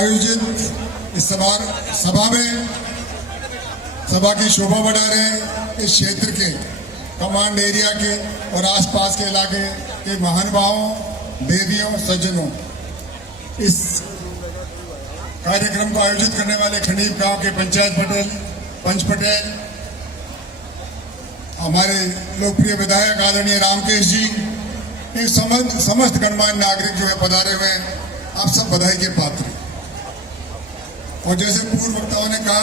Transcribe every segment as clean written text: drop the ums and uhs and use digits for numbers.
आयोजित इस सभा में सभा की शोभा बढ़ा रहे हैं इस क्षेत्र के कमांड एरिया के और आसपास के इलाके के महानुभावों, देवियों, सज्जनों। इस कार्यक्रम को आयोजित करने वाले खंडीप गांव के पंच पटेल, हमारे लोकप्रिय विधायक आदरणीय रामकेश जी, एक समस्त गणमान्य नागरिक जो है पधारे हुए हैं, आप सब बधाई के पात्र। और जैसे पूर्व वक्ताओं ने कहा,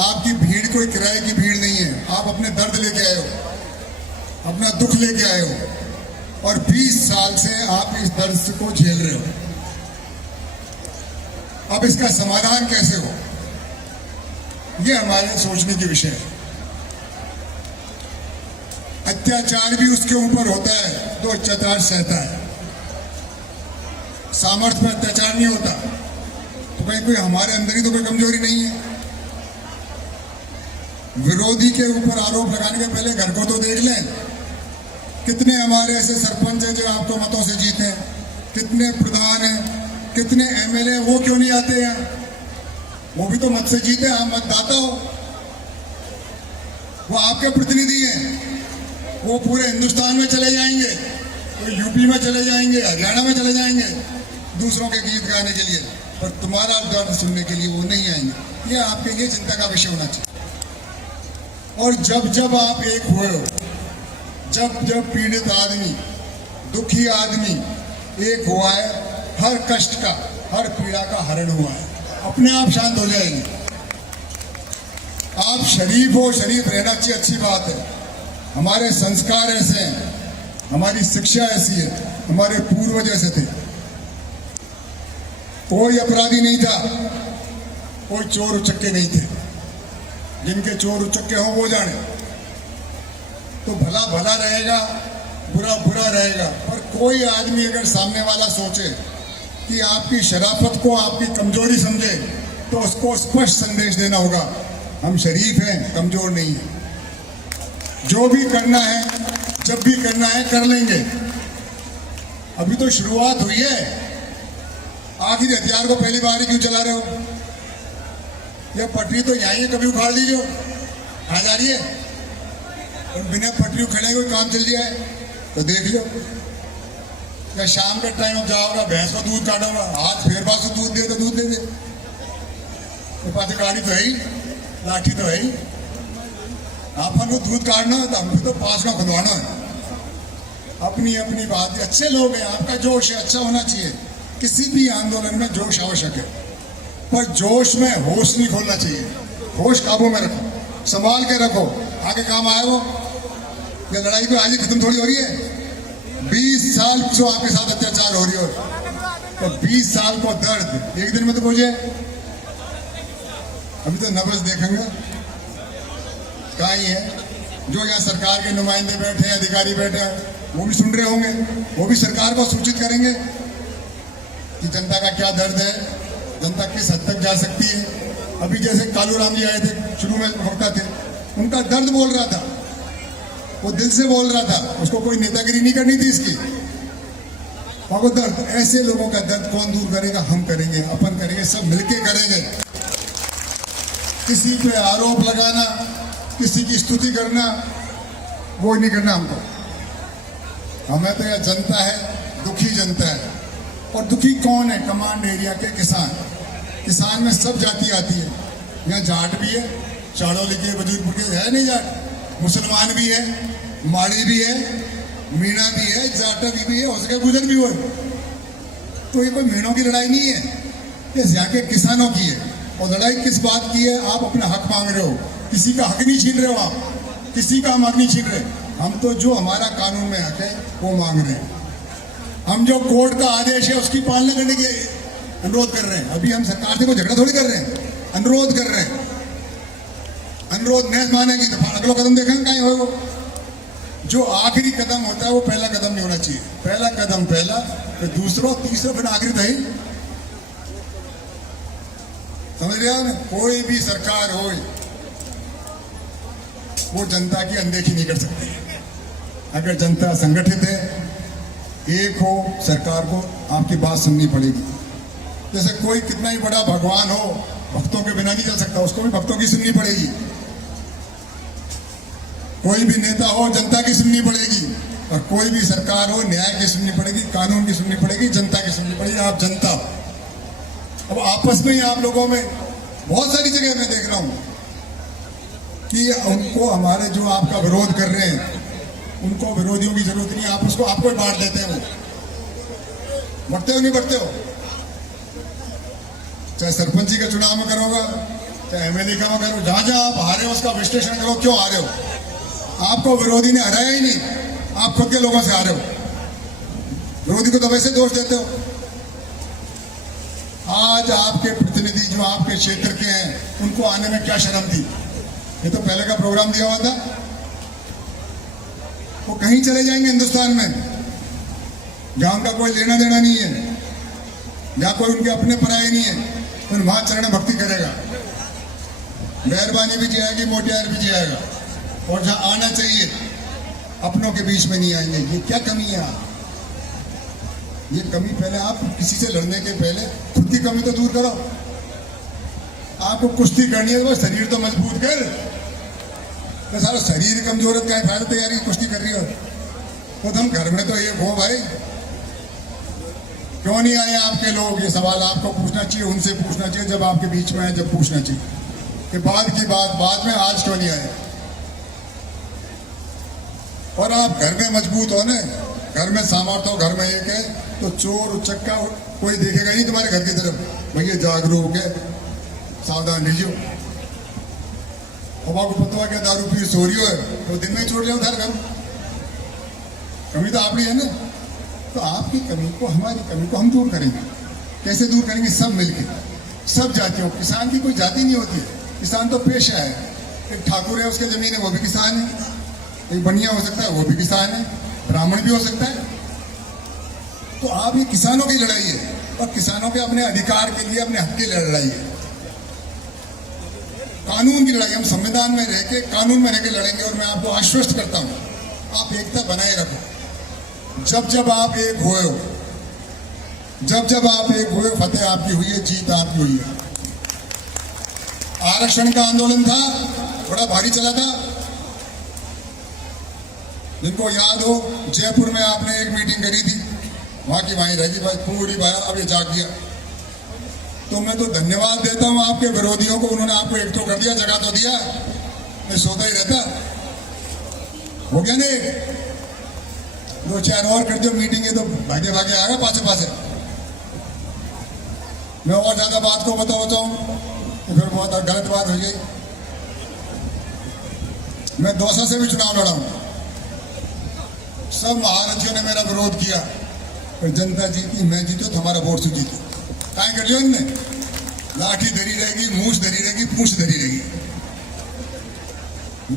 आपकी भीड़ कोई किराए की भीड़ नहीं है। आप अपने दर्द लेके आए हो, अपना दुख लेके आए हो और 20 साल से आप इस दर्द को झेल रहे हो। अब इसका समाधान कैसे हो, ये हमारे सोचने की विषय है। अत्याचार भी उसके ऊपर होता है तो अत्याचार सहता है। सामर्थ्य पर अत्याचार नहीं होता तो कहीं कोई हमारे अंदर ही तो कोई कमजोरी नहीं है। विरोधी के ऊपर आरोप लगाने के पहले घर को तो देख लें। कितने हमारे ऐसे सरपंच हैं जो आपको मतों से जीते हैं, कितने प्रधान हैं, कितने एमएलए, वो क्यों नहीं आते हैं? वो भी तो मत से जीते, आप मतदाता हो, वो आपके प्रतिनिधि हैं। वो पूरे हिंदुस्तान में चले जाएंगे, वो यूपी में चले जाएंगे, हरियाणा में चले जाएंगे दूसरों के गीत गाने के लिए, पर तुम्हारा दर्द सुनने के लिए वो नहीं आएंगे। ये आपके लिए चिंता का विषय होना चाहिए। और जब जब आप एक हुए हो, जब जब पीड़ित आदमी, दुखी आदमी एक हुआ है, हर कष्ट का, हर पीड़ा का हरण हुआ है, अपने आप शांत हो जाएगी। आप शरीफ हो, शरीफ रहना चाहिए, अच्छी बात है। हमारे संस्कार ऐसे हैं, हमारी शिक्षा ऐसी है, हमारे पूर्वज ऐसे थे। कोई अपराधी नहीं था, कोई चोर उचक्के नहीं थे। जिनके चोर उचक्के हों वो जाने। तो भला भला रहेगा, बुरा बुरा रहेगा। पर कोई आदमी अगर सामने वाला सोचे कि आपकी शराफत को आपकी कमजोरी समझे, तो उसको स्पष्ट संदेश देना होगा, हम शरीफ हैं, कमजोर नहीं हैं। जो भी करना है, जब भी करना है, कर लेंगे। अभी तो शुरुआत हुई है। आखिर हथियार को पहली बार ही क्यों चला रहे हो? ये पटरी तो यहीं है, कभी उखाड़ लीजिए। कहाँ जा रही है? और बिना पटरी उखड़े कोई काम चल जाए तो देख लो। या शाम के टाइम अब जाओगा, भैंस को दूध काटोगा, हाथ फेर पास दूध दे तो दूध दे दे। तो पास गाड़ी तो है ही, लाठी तो है ही। आपन को दूध काटना है तो हमको तो पास का खुदवाना है। अपनी अपनी बात। अच्छे लोग हैं, आपका जोश है, अच्छा होना चाहिए। किसी भी आंदोलन में जोश आवश्यक है, पर जोश में होश नहीं खोलना चाहिए। होश काबू में रखो, संभाल के रखो, आगे काम आए वो। ये लड़ाई तो आज ही खत्म थोड़ी हो रही है। 20 साल जो आपके साथ अत्याचार हो रही हो, तो 20 साल को दर्द एक दिन में तो पहुंचे। अभी तो नब्ज देखेंगे कहाँ ही है। जो यहाँ सरकार के नुमाइंदे बैठे हैं, अधिकारी बैठे हैं, वो भी सुन रहे होंगे, वो भी सरकार को सूचित करेंगे कि जनता का क्या दर्द है, जनता किस हद तक जा सकती है। अभी जैसे कालू राम जी आए थे, शुरू में वक्ता थे, उनका दर्द बोल रहा था, वो दिल से बोल रहा था, उसको कोई नेतागिरी नहीं करनी थी इसकी। और वो दर्द, ऐसे लोगों का दर्द कौन दूर करेगा? हम करेंगे, अपन करेंगे, सब मिलके करेंगे। किसी पे आरोप लगाना, किसी की स्तुति करना, वो नहीं करना हमको। हमें तो यह जनता है, दुखी जनता है। और दुखी कौन है? कमांड एरिया के किसान। किसान में सब जाति आती है। यहाँ जाट भी है, चाड़ोली के, बुजुर्ग के है नहीं जाट, मुसलमान भी है, माड़ी भी है, मीणा भी है, जाटा भी है, हो सके गुजर भी हो। तो ये कोई मीणों की लड़ाई नहीं है, ये यहाँ के किसानों की है। और लड़ाई किस बात की है? आप अपना हक मांग रहे हो, किसी का हक नहीं छीन रहे हो, आप किसी का हक नहीं छीन रहे। हम तो जो हमारा कानून में हक है वो मांग रहे हैं। हम जो कोर्ट का आदेश है उसकी पालना करने के अनुरोध कर रहे हैं। अभी हम सरकार से कोई झगड़ा थोड़ी कर रहे हैं, अनुरोध कर रहे हैं। अनुरोध नहीं मानेगी तो अगला कदम देखेंगे कहीं होगा। जो आखिरी कदम होता है वो पहला कदम नहीं होना चाहिए। पहला कदम पहला, फिर दूसरा, तीसरा, फिर आखिरी था ही। समझ रहे हैं? कोई भी सरकार हो, वो जनता की अनदेखी नहीं कर सकती। अगर जनता संगठित है, एक हो, सरकार को आपकी बात सुननी पड़ेगी। जैसे कोई कितना ही बड़ा भगवान हो, भक्तों के बिना नहीं चल सकता, उसको भी भक्तों की सुननी पड़ेगी। कोई भी नेता हो, जनता की सुननी पड़ेगी, और कोई भी सरकार हो, न्याय की सुननी पड़ेगी, कानून की सुननी पड़ेगी, जनता की सुननी पड़ेगी। आप जनता, अब आपस में ही आप लोगों में बहुत सारी जगह मैं देख रहा हूं कि उनको, हमारे जो आपका विरोध कर रहे हैं, उनको विरोधियों की जरूरत नहीं, आप उसको आपको ही बांट देते हो। बढ़ते हो नहीं बढ़ते हो? चाहे सरपंची का चुनाव में करोगा, चाहे एमएलए का में करो, जहां जहां आप हारे हो उसका विश्लेषण करो, क्यों हारे हो। आपको विरोधी ने हराया ही नहीं, आप खुद के लोगों से हारे हो। विरोधी को तो वैसे दोष देते हो। आज आपके प्रतिनिधि जो आपके क्षेत्र के हैं, उनको आने में क्या शर्म थी? ये तो पहले का प्रोग्राम दिया हुआ था, वो कहीं चले जाएंगे हिंदुस्तान में, जहां उनका कोई लेना देना नहीं है, जहां कोई उनके अपने पराये नहीं है, उन वहां चरण भक्ति करेगा। मेहरबानी भी जाएगी, मोटियार भी जाएगा, और जहां आना चाहिए अपनों के बीच में नहीं आएंगे। ये क्या कमी है? ये कमी पहले आप किसी से लड़ने के पहले खुद की कमी तो दूर करो। आपको कुश्ती करनी है तो शरीर तो मजबूत कर, तो सारा शरीर कमजोर है, क्या फायदा तैयारी कुश्ती कर रही हो? तो हम घर में तो एक हो भाई, क्यों नहीं आए आपके लोग? ये सवाल आपको पूछना चाहिए, उनसे पूछना चाहिए जब आपके बीच में आए, जब पूछना चाहिए कि बाद की बात बाद में, आज क्यों नहीं आए? और आप घर में मजबूत हो ना, घर में सामर्थ्य हो, घर में एक है, तो चोर उचक्का कोई देखेगा नहीं तुम्हारे घर की तरफ। भैया जागरूक है, सावधान रहियो। और आपको पता क्या दारू पी सो रही है तो दिन में ही छोड़ लिया उधार घर। कमी तो आपकी है ना, तो आपकी कमी को, हमारी कमी को हम दूर करेंगे। कैसे दूर करेंगे? सब मिलके, सब जातियों। किसान की कोई जाति नहीं होती, किसान तो पेशा है। एक ठाकुर है, उसके जमीन है, वो भी किसान है। एक बनिया हो सकता है, वो भी किसान है। ब्राह्मण भी हो सकता है। तो आप ये किसानों की लड़ाई है, और किसानों के अपने अधिकार के लिए, अपने हक के लिए लड़ाई है। कानून की लड़ाई, हम संविधान में रह के, कानून में रह के लड़ेंगे। और मैं आपको आश्वस्त करता हूं, आप एकता बनाए रखो। जब जब आप एक हुए हो, जब जब आप एक हुए, फतेह आपकी हुई है, जीत आपकी हुई है। आरक्षण का आंदोलन था, बड़ा भारी चला था। जिनको याद हो, जयपुर में आपने एक मीटिंग करी थी, वहां की वहीं रहेगी भाई, पूरी भाई अब ये जाग गया। तो मैं तो धन्यवाद देता हूं आपके विरोधियों को, उन्होंने आपको एक तो कर दिया, जगा तो दिया। मैं सोता ही रहता, हो गया नहीं? दो चार और कर दो मीटिंग, तो भागे भागे आएगा पासे पासे। मैं और ज्यादा बात को बताऊं तो फिर बहुत गलत बात हो गई। मैं दौसा से भी चुनाव लड़ा हूं, सब महारथियों ने मेरा विरोध किया, पर जनता जीती, मैं जीतो तो हमारा वोट से जीतो। काय कर लियो इनने? लाठी धरी रहेगी, मूछ धरी रहेगी, पूछ धरी रहेगी।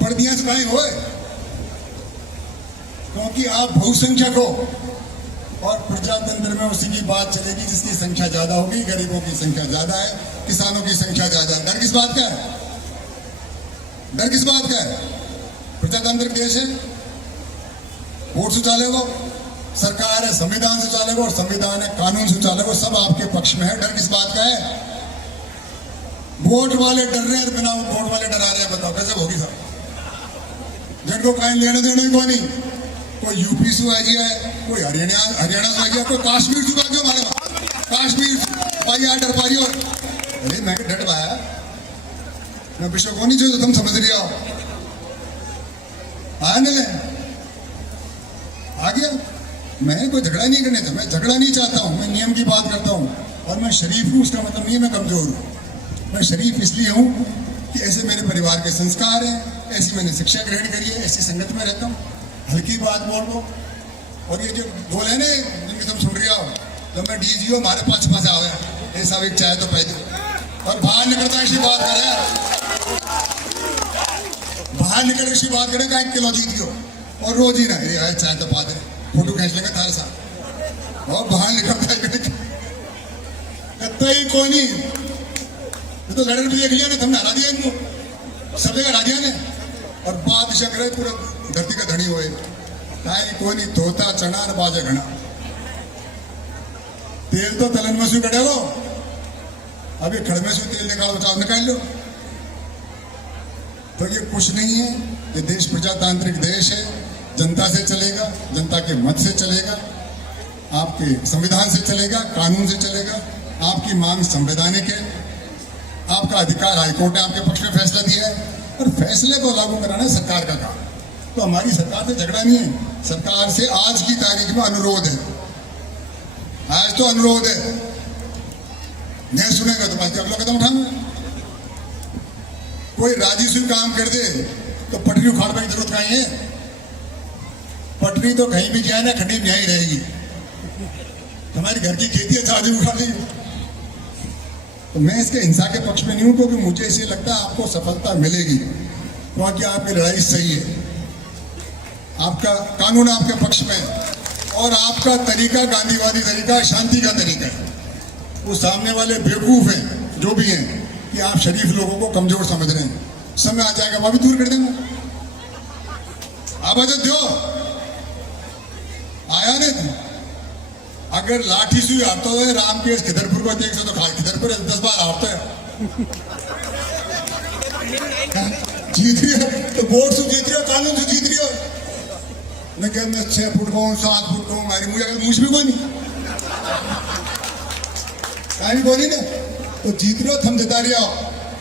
पर्दियां से काय होए? क्योंकि आप बहुसंख्यक हो, और प्रजातंत्र में उसी की बात चलेगी जिसकी संख्या ज्यादा होगी। गरीबों की संख्या ज्यादा है, किसानों की संख्या ज्यादा है। डर किस बात का है? डर किस बात का है? प्रजातंत्र देश है, वोट से चलेगा, सरकार है, संविधान से चलेगा, और संविधान है, कानून से चलेगा, सब आपके पक्ष में है। डर किस बात का है? वोट वाले डर रहे हैं, बिना वोट वाले डरा रहे हैं। बताओ कैसे होगी साहब? जिनको कहीं लेने देने को नहीं, कोई यूपी से आ गया है, कोई हरियाणा से आ गया, कोई कश्मीर से आ गया। हमारे कश्मीर पाई डर पा रही हो? अरे मैं डर पाया, मैं विश्व को नहीं जो तुम समझ रही हो। आया नहीं आ गया। मैं कोई झगड़ा नहीं करने था, मैं झगड़ा नहीं चाहता हूं, मैं नियम की बात करता हूं। और मैं शरीफ हूं, उसका मतलब नहीं है मैं कमजोर हूं। मैं शरीफ इसलिए हूं कि ऐसे मेरे परिवार के संस्कार हैं, ऐसी मैंने शिक्षा ग्रहण करी है, ऐसी संगत में रहता हूं। हल्की बात बोल दो। और ये जो बोले ना जिनके तुम सुन रही हो, जब मैं डीजी हो हमारे पास आवे, ऐसा एक चाय तो पहले, और बाहर निकलता ऐसी बात करे, बाहर निकल ऐसी बात करे का 1 किलो जीत गयो, और रोज ही ना ये चाय तो पाते, फोटो खींच लेंगे तारे साथ, और बाहर निकलता है कोई नहीं। तो लड़न भी देख लिया ने, तुमने हरा दिया इनको, सब जगह हरा दिया ने। और बादशाह करे पूरा धरती का धनी होए, कोई नहीं, तोता चना न बाजे घना। तेल तो तलन मसू कटे हो, अभी खड़मे से तेल निकालो, चाव निकाल लो। तो ये कुछ नहीं है। ये देश प्रजातांत्रिक देश है, जनता से चलेगा, जनता के मत से चलेगा, आपके संविधान से चलेगा, कानून से चलेगा। आपकी मांग संवैधानिक है, आपका अधिकार हाईकोर्ट ने आपके पक्ष में फैसला दिया है और फैसले को लागू कराना है सरकार का काम। तो हमारी सरकार से झगड़ा नहीं है, सरकार से आज की तारीख में अनुरोध है। आज तो अनुरोध है, नहीं सुनेगा तो बाकी अगला कदम उठाना। कोई राजी से काम कर दे तो पटरी उखाड़ने की जरूरत कहीं है? पटरी तो कहीं भी जाए ना, खड़ी में यहीं रहेगी। हमारी घर की खेती है, चार्ज उखाड़ ली। तो मैं इसके हिंसा के पक्ष में नहीं हूं, क्योंकि मुझे इसे लगता है आपको सफलता मिलेगी, क्योंकि आपकी लड़ाई सही है, आपका कानून आपके पक्ष में है और आपका तरीका गांधीवादी तरीका, शांति का तरीका है। वो सामने वाले बेवकूफ हैं जो भी हैं कि आप शरीफ लोगों को कमजोर समझ रहे हैं। समय आ जाएगा वह भी दूर कर देंगे। आवाज दो, आया नहीं। अगर लाठी से हारता है राम के खिदरपुर को देख तो खा खिदरपुर 10 बार हारता है, जीत रही है तो वोट से जीत रही हो, कानून से जीत रही हो। मैं क्या, मैं 6 फुट का हूँ, 7 फुट का हूँ, हमारी मुझ भी कोई नहीं बोली ना। तो जीत रहे हो, थम जता रहे हो।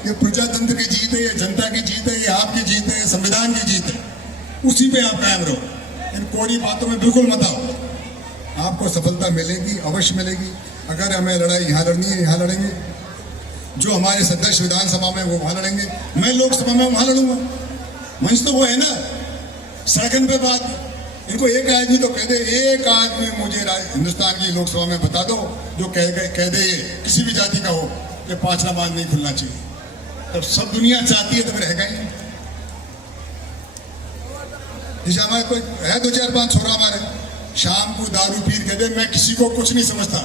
ये प्रजातंत्र की जीत है, ये जनता की जीत है, ये आपकी जीत है, ये संविधान की जीत है। उसी पे आप कायम रहो, इन कोरी बातों में बिल्कुल मत आओ। आपको सफलता मिलेगी, अवश्य मिलेगी। अगर हमें लड़ाई यहाँ लड़नी है, यहाँ लड़ेंगे। जो हमारे सदस्य विधानसभा में वो वहाँ लड़ेंगे, मैं लोकसभा में वहाँ लड़ूंगा। मंच तो वो है ना, सड़कन पे बात। इनको एक आदमी तो कह दे, एक आदमी मुझे हिंदुस्तान की लोकसभा में बता दो जो कह दे ये किसी भी जाति का हो कि 5 नमाज नहीं खुलना चाहिए। तब सब दुनिया चाहती है तो रहेगा ही। जैसे हमारे कोई है 2 4 5 छोरा हमारे, शाम को दारू पीर कह दे मैं किसी को कुछ नहीं समझता।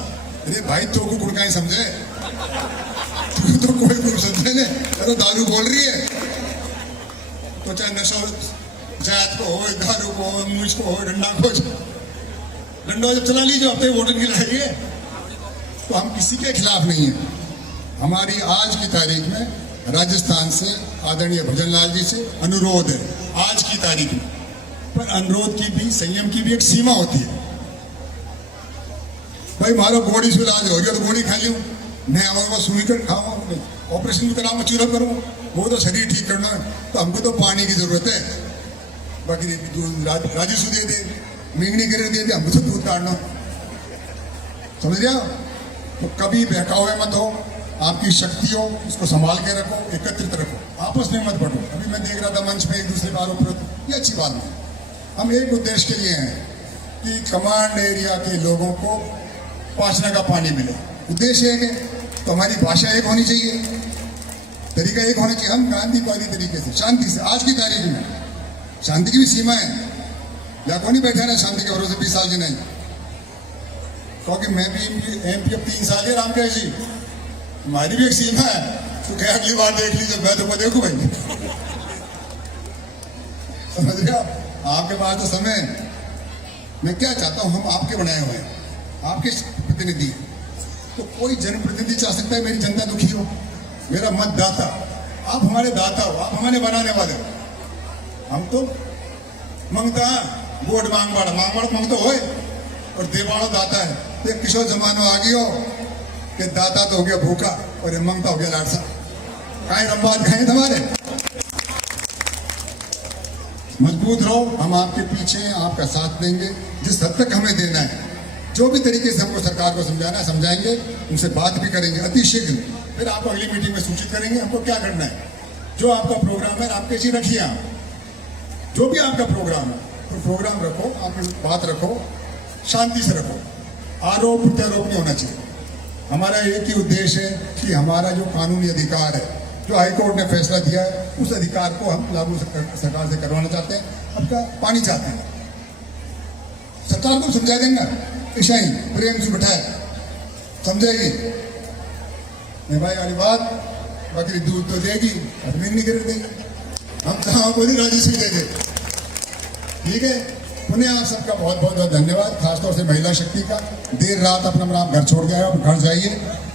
अरे भाई तो को गुड़काएं समझे, तू तो कोई गुड़ समझे ने, अरे दारू बोल रही है तो चाहे नशा जात को हो, दारू को हो, मूछ को हो, डंडा को, डंडा जब चला लीजिए अब तो वोटर की लड़ाई है। तो हम किसी के खिलाफ नहीं है। हमारी आज की तारीख में राजस्थान से आदरणीय भजनलाल जी से अनुरोध है, आज की तारीख में। पर अनुरोध की भी, संयम की भी एक सीमा होती है। भाई मारो गोड़ी से इलाज हो गया तो गोड़ी खा लूँ, मैं आऊँगा सुई कर खाऊंगा, ऑपरेशन भी कराऊंगा, चूल्हा करूँ, वो तो शरीर ठीक करना है। तो हमको तो पानी की जरूरत है। बाकी राजस्व दे दे, मिंगनी करे दे दे, हमको तो दूध काटना। समझ रहे हो? तो कभी बहकावे मत हो, आपकी शक्ति हो उसको संभाल के रखो, एकत्रित रखो, आपस में मत बढ़ो। अभी मैं देख रहा था मंच पे एक दूसरे का आरोप, ये अच्छी बात नहीं। हम एक उद्देश्य के लिए हैं कि कमांड एरिया के लोगों को पाचने का पानी मिले। उद्देश्य एक है, तो हमारी भाषा एक होनी चाहिए, तरीका एक होना चाहिए। हम गांधीवादी तरीके से, शांति से, आज की तारीख में शांति की भी सीमा है। या कौन नहीं बैठा ना शांति के भरोसे 20 साल की नहीं, क्योंकि मैं भी MP अब 3 साल है रामकेश जी, हमारी भी एक सीमा है। तो क्या अगली बार देख लीजिए, मैं तो देखू भाई। समझ रहे हो? आपके पास तो समय है। मैं क्या चाहता हूं, हम आपके बनाए हुए हैं, आपके प्रतिनिधि। तो कोई जनप्रतिनिधि चाह सकता है मेरी जनता दुखी हो, मेरा मतदाता। आप हमारे दाता हो, आप हमारे बनाने वाले हो। हम तो मंगता वोट मांगवाड़ा मंगतो हो और देवाड़ो दाता है। तो किशोर जमानो आ गयो कि दाता तो हो गया भूखा और ये मंगता हो गया लाडसा। काहे रंबाद खाए हमारे। मजबूत रहो, हम आपके पीछे हैं, आपका साथ देंगे जिस हद तक हमें देना है। जो भी तरीके से हमको सरकार को समझाना है समझाएंगे, उनसे बात भी करेंगे अति शीघ्र। फिर आपको अगली मीटिंग में सूचित करेंगे हमको क्या करना है। जो आपका प्रोग्राम है आपके जी रखिए, आप जो भी आपका प्रोग्राम है तो प्रोग्राम रखो, आपकी बात रखो, शांति से रखो, आरोप प्रत्यारोप नहीं होना चाहिए। हमारा एक ही उद्देश्य है कि हमारा जो कानूनी अधिकार है, जो हाईकोर्ट ने फैसला दिया है, उस अधिकार को हम लागू सरकार से करवाना चाहते हैं, आपका पानी चाहते हैं। सरकार को समझा देंगे, ऐसा ही प्रेम से बिठाए, समझेगी नहीं भाई वाली बात। बकरी दूध तो देगी, अपनी नहीं कर देगी, हम कहाँ को नहीं राजस्व दे दे। ठीक है, पुनः आप सबका बहुत बहुत धन्यवाद, खासतौर से महिला शक्ति का। देर रात अपना घर छोड़ के आए, अब घर जाइए।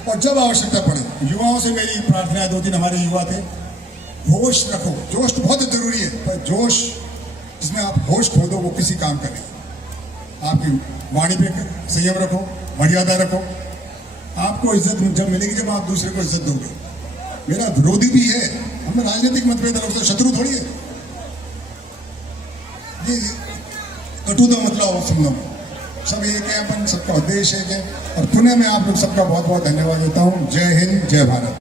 और जब आवश्यकता पड़े। युवाओं से मेरी प्रार्थना है, 2-3 हमारे युवा थे, होश रखो। जोश तो बहुत जरूरी है, पर जोश जिसमें आप होश खो दो वो किसी काम का नहीं। आपकी वाणी पे संयम रखो, मर्यादा रखो। आपको इज्जत जब मिलेगी जब आप दूसरे को इज्जत दोगे। मेरा विरोधी भी है, हमें राजनीतिक मतभेद है, शत्रु थोड़ी है। ये कटुता मतलब समझो, सब एक है, अपन सबका उद्देश्य एक है। और पुनः मैं आप लोग सबका बहुत बहुत धन्यवाद देता हूँ। जय हिंद, जय भारत।